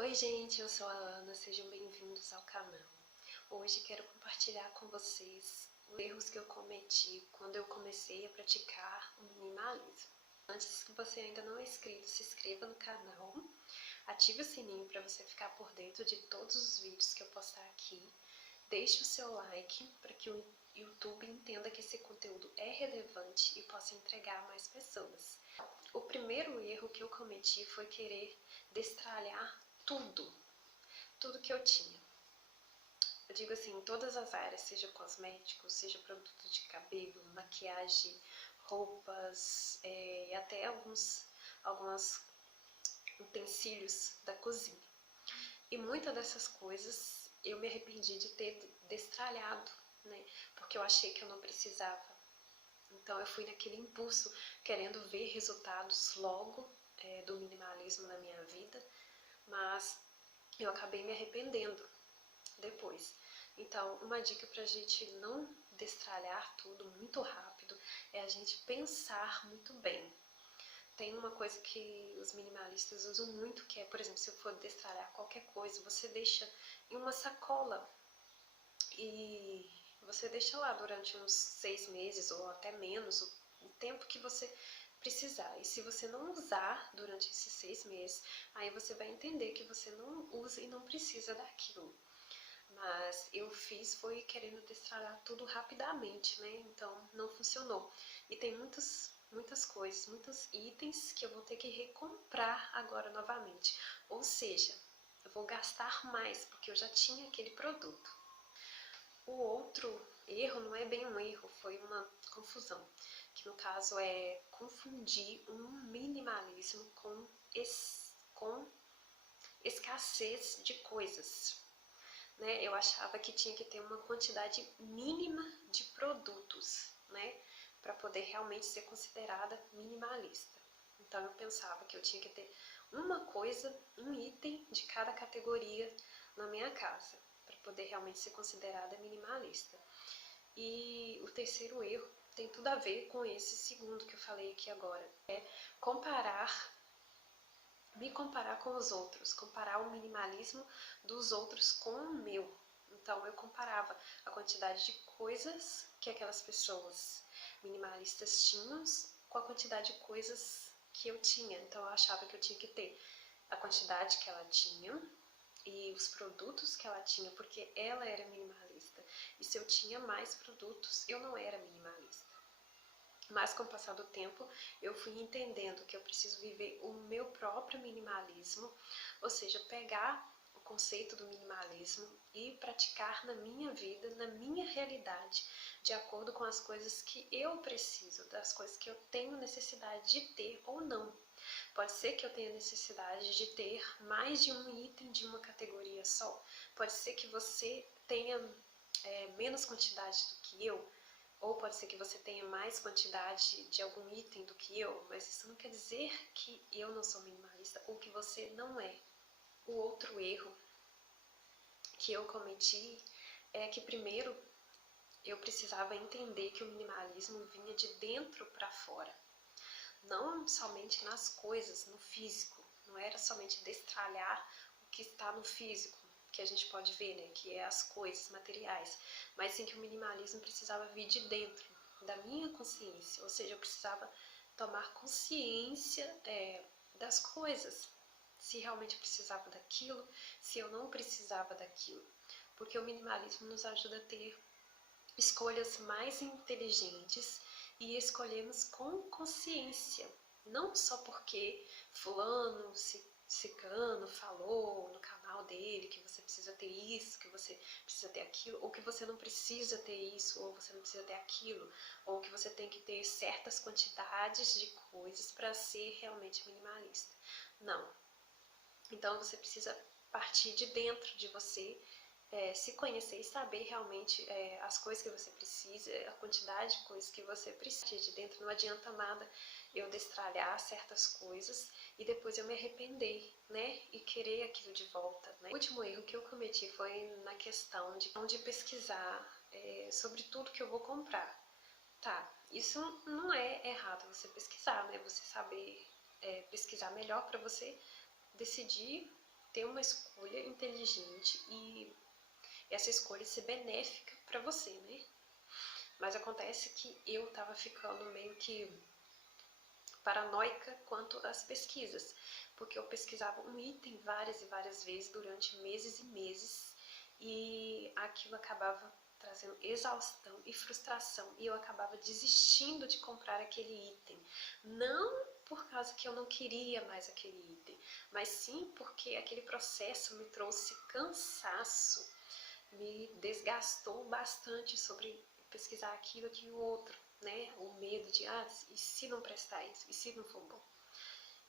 Oi gente, eu sou a Ana, sejam bem-vindos ao canal. Hoje quero compartilhar com vocês os erros que eu cometi quando eu comecei a praticar o minimalismo. Antes, se você ainda não é inscrito, se inscreva no canal, ative o sininho para você ficar por dentro de todos os vídeos que eu postar aqui. Deixe o seu like para que o YouTube entenda que esse conteúdo é relevante e possa entregar a mais pessoas. O primeiro erro que eu cometi foi querer destralhar tudo que eu tinha. Eu digo assim, em todas as áreas, seja cosméticos, seja produto de cabelo, maquiagem, roupas, e até alguns utensílios da cozinha. E muitas dessas coisas eu me arrependi de ter destralhado, né? Porque eu achei que eu não precisava. Então eu fui naquele impulso, querendo ver resultados logo do minimalismo na minha vida, mas eu acabei me arrependendo depois. Então, uma dica pra gente não destralhar tudo muito rápido é a gente pensar muito bem. Tem uma coisa que os minimalistas usam muito, que é, por exemplo, se eu for destralhar qualquer coisa, você deixa em uma sacola e você deixa lá durante uns 6 meses ou até menos, o tempo que você precisar. E se você não usar durante esses 6 meses, aí você vai entender que você não usa e não precisa daquilo. Mas eu foi querendo destralhar tudo rapidamente, né? Então não funcionou. E tem muitas coisas, muitos itens que eu vou ter que recomprar agora novamente. Ou seja, eu vou gastar mais, porque eu já tinha aquele produto. O outro erro não é bem um erro, foi uma confusão. Que no caso é confundir um minimalismo com escassez de coisas. Né, eu achava que tinha que ter uma quantidade mínima de produtos, né, para poder realmente ser considerada minimalista. Então eu pensava que eu tinha que ter uma coisa, um item de cada categoria na minha casa, para poder realmente ser considerada minimalista. E o terceiro erro tem tudo a ver com esse segundo que eu falei aqui agora, é me comparar com os outros, comparar o minimalismo dos outros com o meu. Então eu comparava a quantidade de coisas que aquelas pessoas minimalistas tinham com a quantidade de coisas que eu tinha. Então eu achava que eu tinha que ter a quantidade que ela tinha e os produtos que ela tinha, porque ela era minimalista. E se eu tinha mais produtos, eu não era minimalista. Mas com o passar do tempo, eu fui entendendo que eu preciso viver o meu próprio minimalismo, ou seja, pegar o conceito do minimalismo e praticar na minha vida, na minha realidade, de acordo com as coisas que eu preciso, das coisas que eu tenho necessidade de ter ou não. Pode ser que eu tenha necessidade de ter mais de um item de uma categoria só. Pode ser que você tenha menos quantidade do que eu. Ou pode ser que você tenha mais quantidade de algum item do que eu, mas isso não quer dizer que eu não sou minimalista ou que você não é. O outro erro que eu cometi é que primeiro eu precisava entender que o minimalismo vinha de dentro para fora. Não somente nas coisas, no físico. Não era somente destralhar o que está no físico, que a gente pode ver, né, que é as coisas materiais, mas sim que o minimalismo precisava vir de dentro, da minha consciência, ou seja, eu precisava tomar consciência das coisas, se realmente eu precisava daquilo, se eu não precisava daquilo, porque o minimalismo nos ajuda a ter escolhas mais inteligentes e escolhemos com consciência, não só porque fulano, ciclano falou no canal dele que você precisa ter isso, que você precisa ter aquilo, ou que você não precisa ter isso, ou você não precisa ter aquilo, ou que você tem que ter certas quantidades de coisas para ser realmente minimalista. Não. Então você precisa partir de dentro de você, se conhecer e saber realmente as coisas que você precisa, a quantidade de coisas que você precisa de dentro. Não adianta nada eu destralhar certas coisas e depois eu me arrepender, né? E querer aquilo de volta, né? O último erro que eu cometi foi na questão de pesquisar sobre tudo que eu vou comprar. Tá, isso não é errado você pesquisar, né? Você saber pesquisar melhor para você decidir ter uma escolha inteligente e essa escolha ser benéfica para você, né? Mas acontece que eu tava ficando meio que paranoica quanto às pesquisas, porque eu pesquisava um item várias e várias vezes durante meses e meses e aquilo acabava trazendo exaustão e frustração e eu acabava desistindo de comprar aquele item. Não por causa que eu não queria mais aquele item, mas sim porque aquele processo me trouxe cansaço, me desgastou bastante sobre pesquisar aquilo, aquilo outro, né? O medo de, e se não prestar isso? E se não for bom?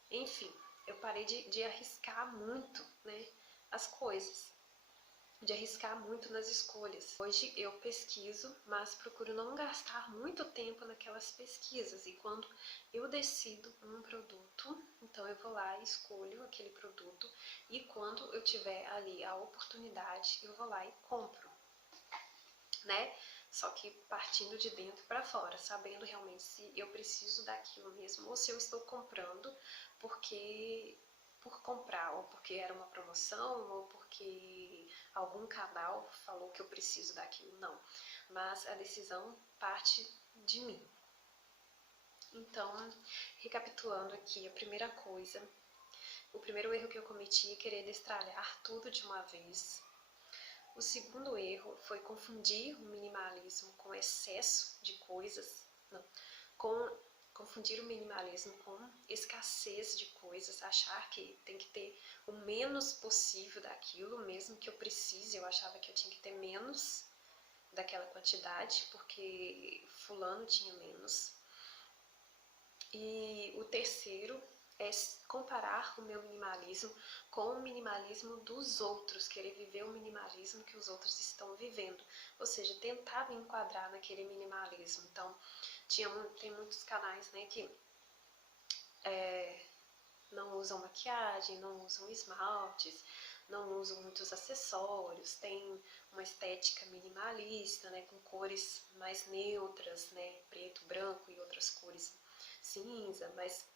Enfim, eu parei de arriscar muito, né? As coisas, de arriscar muito nas escolhas. Hoje eu pesquiso, mas procuro não gastar muito tempo naquelas pesquisas. E quando eu decido um produto, então eu vou lá e escolho aquele produto. E quando eu tiver ali a oportunidade, eu vou lá e compro, né? Só que partindo de dentro para fora, sabendo realmente se eu preciso daquilo mesmo ou se eu estou comprando porque por comprar, ou porque era uma promoção, ou porque algum canal falou que eu preciso daquilo, não. Mas a decisão parte de mim. Então, recapitulando aqui, a primeira coisa, o primeiro erro que eu cometi é querer destralhar tudo de uma vez. O segundo erro foi confundir o minimalismo com excesso de coisas, não, confundir o minimalismo com escassez de coisas, achar que tem que ter o menos possível daquilo, mesmo que eu precise, eu achava que eu tinha que ter menos daquela quantidade, porque fulano tinha menos. E o terceiro é comparar o meu minimalismo com o minimalismo dos outros, querer viver o minimalismo que os outros estão vivendo, ou seja, tentar me enquadrar naquele minimalismo. Então, tem muitos canais, né, que não usam maquiagem, não usam esmaltes, não usam muitos acessórios, tem uma estética minimalista, né, com cores mais neutras, né, preto, branco e outras cores cinza, mas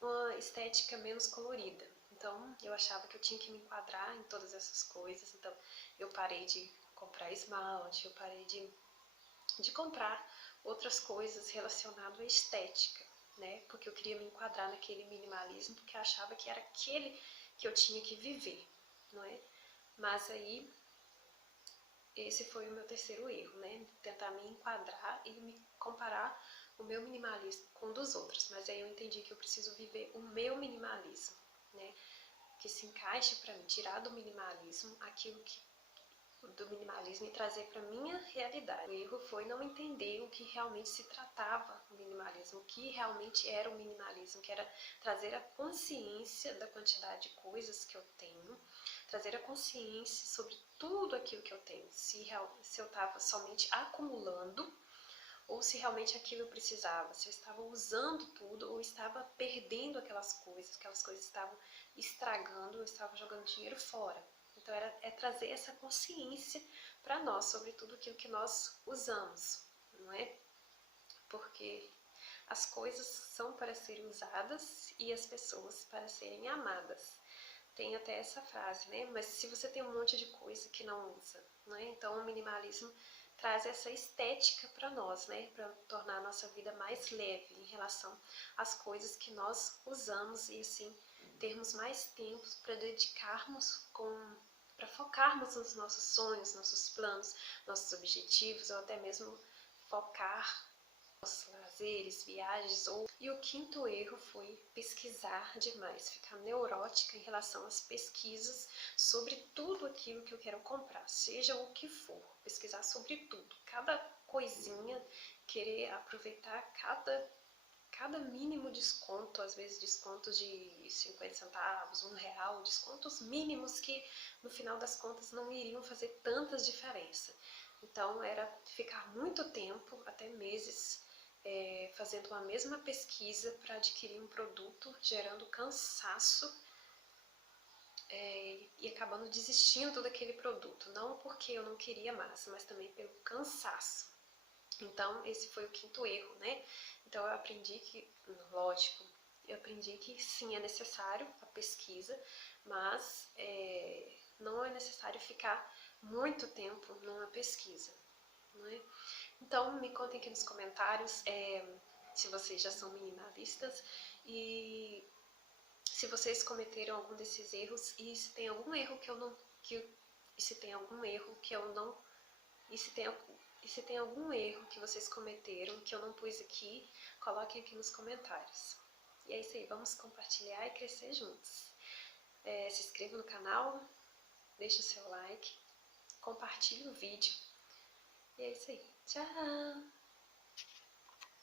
uma estética menos colorida. Então, eu achava que eu tinha que me enquadrar em todas essas coisas, então eu parei de comprar esmalte, eu parei de comprar outras coisas relacionadas à estética, né? Porque eu queria me enquadrar naquele minimalismo, porque eu achava que era aquele que eu tinha que viver, não é? Mas aí, esse foi o meu terceiro erro, né? Tentar me enquadrar e me comparar o meu minimalismo com o dos outros. Mas aí eu entendi que eu preciso viver o meu minimalismo, né? Que se encaixe para mim, tirar do minimalismo aquilo que do minimalismo e trazer para minha realidade. O erro foi não entender o que realmente se tratava o minimalismo, o que realmente era o minimalismo, que era trazer a consciência da quantidade de coisas que eu tenho, trazer a consciência sobre tudo aquilo que eu tenho, se eu estava somente acumulando ou se realmente aquilo eu precisava, se eu estava usando tudo ou estava perdendo aquelas coisas estavam estragando, eu estava jogando dinheiro fora. Então é trazer essa consciência para nós sobre tudo aquilo que nós usamos, não é? Porque as coisas são para serem usadas e as pessoas para serem amadas. Tem até essa frase, né? Mas se você tem um monte de coisa que não usa, né? Então o minimalismo traz essa estética para nós, né? Para tornar a nossa vida mais leve em relação às coisas que nós usamos e assim termos mais tempo para dedicarmos para focarmos nos nossos sonhos, nossos planos, nossos objetivos, ou até mesmo focar nos lazeres, viagens. E o quinto erro foi pesquisar demais, ficar neurótica em relação às pesquisas sobre tudo aquilo que eu quero comprar, seja o que for, pesquisar sobre tudo, cada coisinha, querer aproveitar cada mínimo desconto, às vezes descontos de 50 centavos, R$1, descontos mínimos que no final das contas não iriam fazer tanta diferença. Então era ficar muito tempo, até meses, fazendo uma mesma pesquisa para adquirir um produto, gerando cansaço e acabando desistindo daquele produto. Não porque eu não queria mais, mas também pelo cansaço. Então, esse foi o quinto erro, né? Então, eu aprendi que, lógico, Eu aprendi que sim, é necessário a pesquisa, mas não é necessário ficar muito tempo numa pesquisa, não é? Então, me contem aqui nos comentários se vocês já são minimalistas e se vocês cometeram algum desses erros e se tem algum erro que eu não... e se tem algum erro que eu não... e se tem algum erro que vocês cometeram que eu não pus aqui, coloquem aqui nos comentários. E é isso aí, vamos compartilhar e crescer juntos. Se inscreva no canal, deixe o seu like, compartilhe o vídeo. E é isso aí. Tchau!